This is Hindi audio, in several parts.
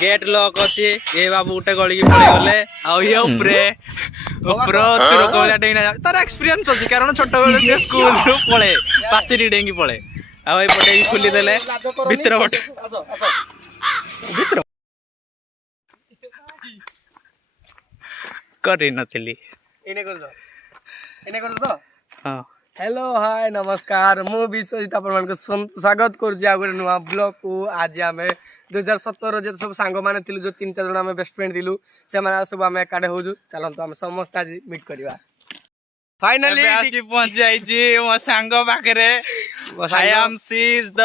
गेट लॉक अच्छी ये बाबू उठे गली पड़े गले आउ उपरे प्रचुर कोला डेना तार एक्सपीरियंस अछि कारण छोट बेले से स्कूल रु पळे पाचेरी डेंगी पळे आ ए पटे खुली देले भीतर पटे भीतर करी नथिली इने कर दो हां हेलो हाय नमस्कार मु विश्वजित आपण को स्वागत करूची आ गोटे नुआ ब्लॉग को आज आमे 2017 जे सब सांग माने थिलु जो 3-4 जण आमे बेस्ट फ्रेंड थिलु से माने सब आमे काडे होजु चलंतो आमे समस्त आज मीट करबा फाइनली आसी पहुंच जाई छी मो सांग पाखरे आई एम सीज द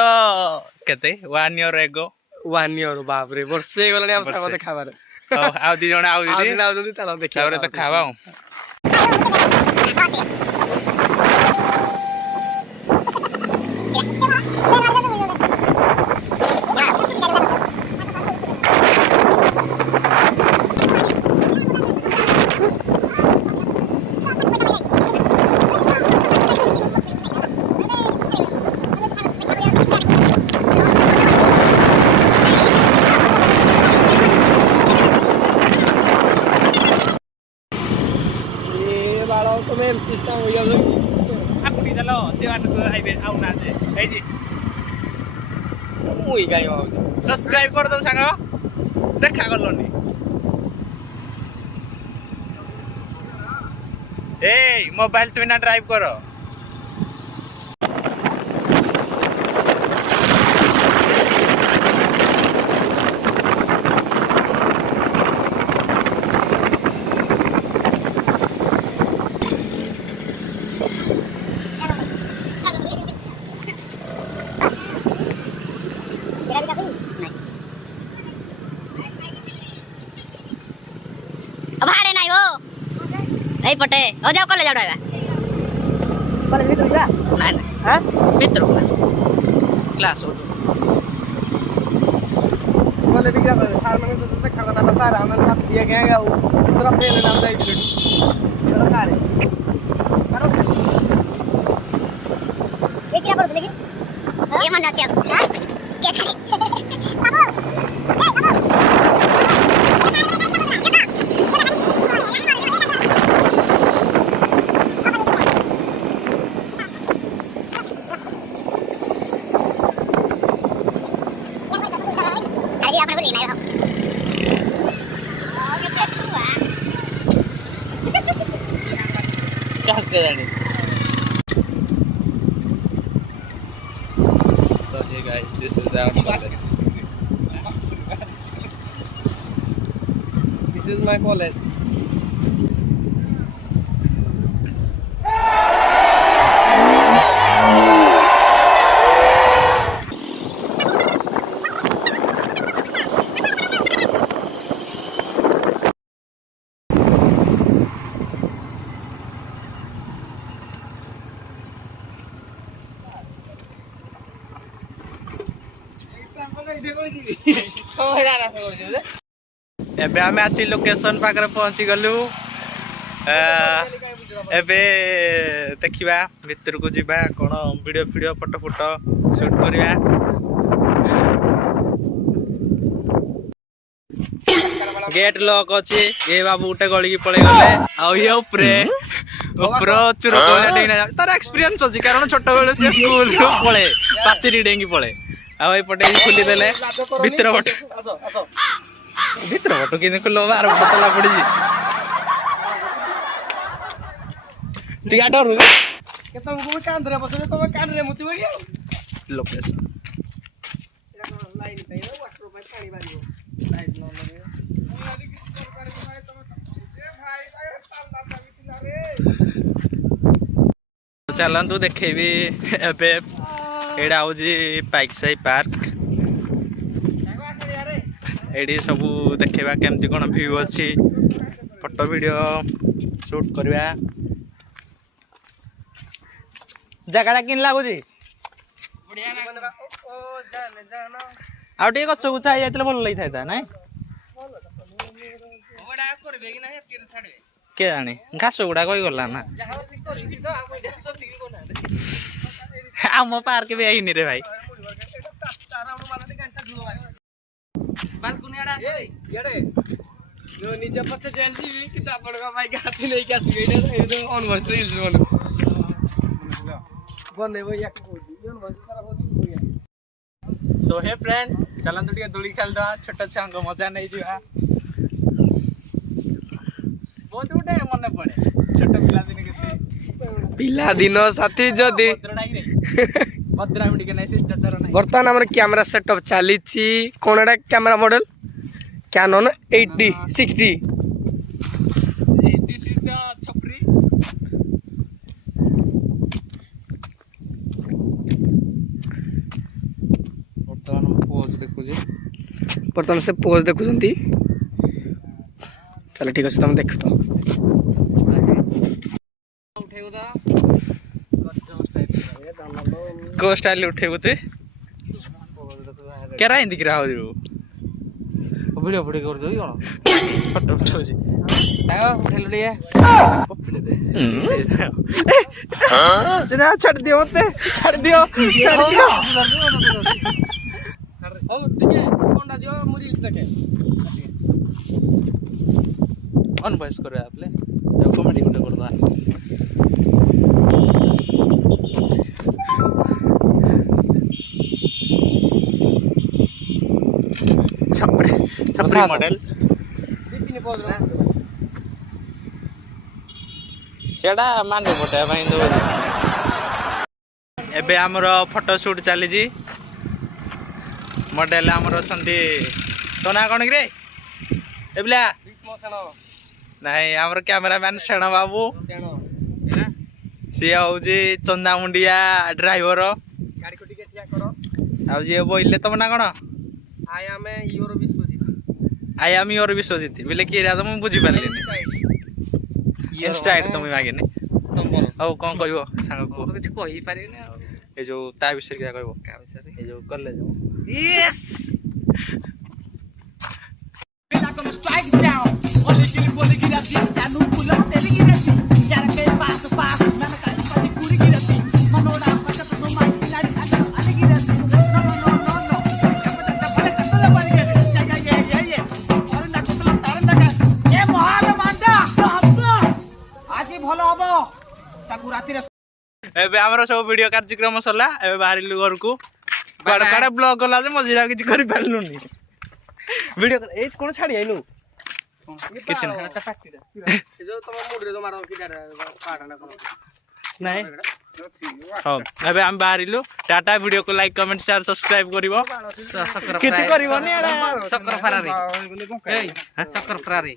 केते 1 ईयर एगो 1 ईयर बाप रे वर्षे गलनी हम सांग देखाबार आ दि जण आउ छी आउ जदी चलो देखिया तारे तो खावा तुम्हें सिस्टम हो गया आकुटी चलो सेवान को हाईवे आउ ना जे ए जी मुई गाय हो सब्सक्राइब कर दो सांगा देखा करलोनी ए मोबाइल तो ना ड्राइव करो भाड़े नहीं हो नहीं पटे हो जाओ कॉलेज आड़ेगा कॉलेज भीतर जा नहीं हां मित्र क्लास हो कॉलेज भी जा सर मैंने तो देखा ना सर हमने बात दिया गया वो पूरा फेल नाम दे चलो सारे ये क्या कर लेकिन ये मन अच्छा हां क्या क्या करे so hey guys this is our college this is my college एबे हमें आसी लोकेशन पाकर पहुंची गलु एबे देखिबा भीतर को जीबा कोन वीडियो फोटो शूट करबा गेट लॉक अच्छी ये बाबू उठे गली पड़े गले आउ ये उपरे प्रचुर कोला डेना तार एक्सपीरियंस अछि कारण छोट बेले से स्कूल रु पळे पाचेरी डेंगी पळे आ ए पटे खुली देले भीतर पटे भीतर पटे किने खुलो बार पतला पड़ी टिका डर के तुमको कांद रे बस तुम कांद रे मुति बगिया लोकेशन लाइन पे वाटर पे पानी बारियो लाइट न लगे वाली किस प्रकार के भाई तुम ए भाई साल ना बितिला रे चलंतु देखेबी एबे एडा होजी पाइक साई पार्क एडी सबू देखेबा केमती कोन व्यू अछि फोटो वीडियो शूट करबा जगह किन लागुजी बढ़िया ना ओ जाने जाना आ टे गछ गुछा आइ जातले भल लई थाइता नै ओडा करबे कि नाही तीर छाडबे के जाने घास गुड़ा कही गला ना आम पार्क भी आई रे भाई निजे पछे जेल जीवी कि आपण का भाई गाती नहीं के आसीबे ए तो ऑन वॉइस रील्स बने भैया को ऑन वॉइस तारा बोल तो हे फ्रेंड्स चलन तो दोली खेल दो छोट छुआ मजा नहीं जीवा बहुत गुटे मन पड़े छोट पिला दिन के पिला दिन साथी जदी भद्रामी के नहीं शिष्टाचार नहीं वर्तमान हमर कैमरा सेटअप चली कोनडा camera model Canon 8060 this is the chopri बर्तमान से पोज देखुंती चलो ठीक है तुम देख तो को स्टाइल उठेबो ते केरा हिंदी किरा हो दियो वीडियो कर जो फोटो उठो जी आयो उठेलो लिए जना छड़ दियो मते छड़ दियो ओ ठीक है कोंडा जो मुरील्स देखे ऑन वॉइस करो आपले जो कॉमेडी गुटे करदा छपरी मॉडल सेडा माने पटे भाई दो एबे हमरो फोटो शूट चली जी मॉडल हमरो संती तो ना कोन रे एबला नहीं हमरो कैमरामैन सेण बाबू सी हो जी चंदा मुंडिया ड्राइवर गाड़ी को टिके ठिया करो आ जे बोइले तम ना कोन आया मैं यूरो Vishwajit I am your Vishwajit बोले कि तो मुझे बुझी पारे इंस्टा आईडी तुम मागे अब कौन कहबो सांग को कुछ कहि पारे ने ए जो ता विषय क्या कहबो का विषय ए जो कॉलेज यस एबे हमरो सब वीडियो कार्यक्रम सरला एबे बाहरिलु घर को काडे काडे ब्लॉग गला जे मजिरा किछ करि पारलुनी वीडियो ए कोन छाडी आइलु किछ ना जो तुम मूड रे जो मारो कि पाटा ना कोन नहीं हां एबे हम बाहरिलु टाटा वीडियो को लाइक कमेंट शेयर सब्सक्राइब करिवो किछ करिवो नि एडा सक्कर फरारी ए सक्कर फरारी